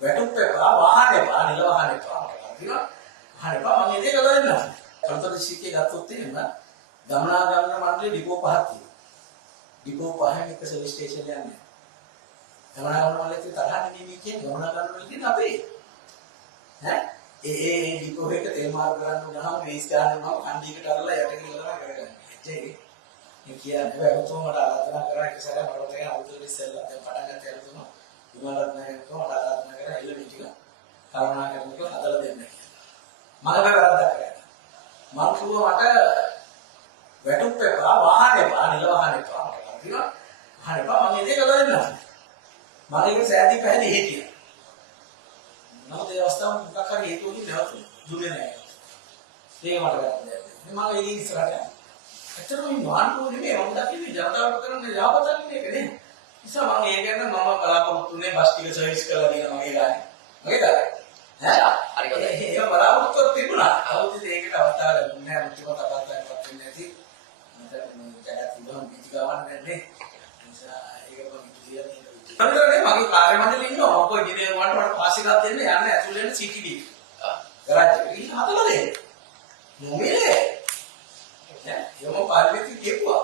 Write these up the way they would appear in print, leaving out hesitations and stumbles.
වැටුප් එපා, වාහන එපා, නිල වාහන එපා. මට වාහන එපා මම ඉතින් කළා දෙන්නම්. කලතර ශික්කේ ගත්තොත් එහෙම ගමනාගමන මණ්ඩලේ ඩිපෝ පහක් තියෙනවා. ඩිපෝ පහෙන් එක සර්විස් ස්ටේෂන් යන්නේ. ගමනාගමන මණ්ඩලයේ තරහ නෙමෙයි කියන්නේ ගමනාගමන වල තියෙන අපේ. ඈ ඒ ඩිපෝ එක තේල් මාර්ග කරන්න උනහම වේස් ගන්න උනහම කණ්ඩීකට අරලා යට කියලා තමයි කරගන්නේ. ඒ කියන්නේ වැවතුමට ආරාධනා කරා එක සැරයක් මට තේරෙන අවුරුදු ඉස්සෙල්ලා දැන් පටන් ගන්න යන තුන විමලත් නැගිට්ටෝ මට ආරාධනා කරා එළ මේ ටික කරුණා කරන්න කියලා හදලා දෙන්න කියලා. මම වැරද්දක් කරා. මම කිව්වා මට වැටුප් එපා, වාහන එපා, නිල වාහන එපා. මට කිව්වා වාහන එපා මම ඉතින් කළා දෙන්නම්. මම ඒක සෑදී පැහැදිලි හිටියා. නමුත් ඒ අවස්ථාව මොකක් හරි හේතුවකින් නැවතුනේ. දුන්නේ නැහැ. ඒක මට ගන්න දෙයක්. මම ඒක ඉස්සරහට යනවා. ඇත්තටම මේ මානකෝ නෙමෙයි මම දකින්නේ ජනතාවට කරන යාපතක් මේක නේ. නිසා මම ඒ ගැන මම බලාපොරොත්තු වෙන්නේ බස් ටික සර්විස් කරලා දෙන මගේ ගානේ. මගේ ගානේ. ඈ හරි ඒක බලාපොරොත්තු තිබුණා. අවුරුද්ද දෙකකට අවස්ථාව ලැබුණේ නැහැ. මුලින්ම තපාසාවක් වෙන්නේ නැති. මට ජගත් තිබුණා පිටිකාවන් නැන්නේ. නිසා ඒක මම ඉතිරියන්නේ. මගේ කාර්ය මණ්ඩලෙ ඉන්නවා. මම කොයි දිනේ වුණාට මට පාස් එකක් දෙන්න යන්න ඇතුල් වෙන CTD. ගරාජ් එකේ ගිහින් හදලා දෙන්න. මොමේ යම පාර්ලිමේන්තුවේ කියපුවා.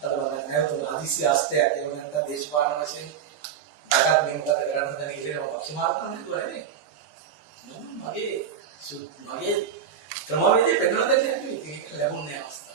තවම නැවතුන අදිසි අස්තයක් ඒ වුණාට දේශපාලන වශයෙන් අගත් මේ මොකද කරන්න හදන ඉතින් පක්ෂ මාර්ගන නෙදුවනේ. මගේ ක්‍රමවේදය පෙන්වලා දෙන්න හැටි ඒක ලැබුණේ නැහැ.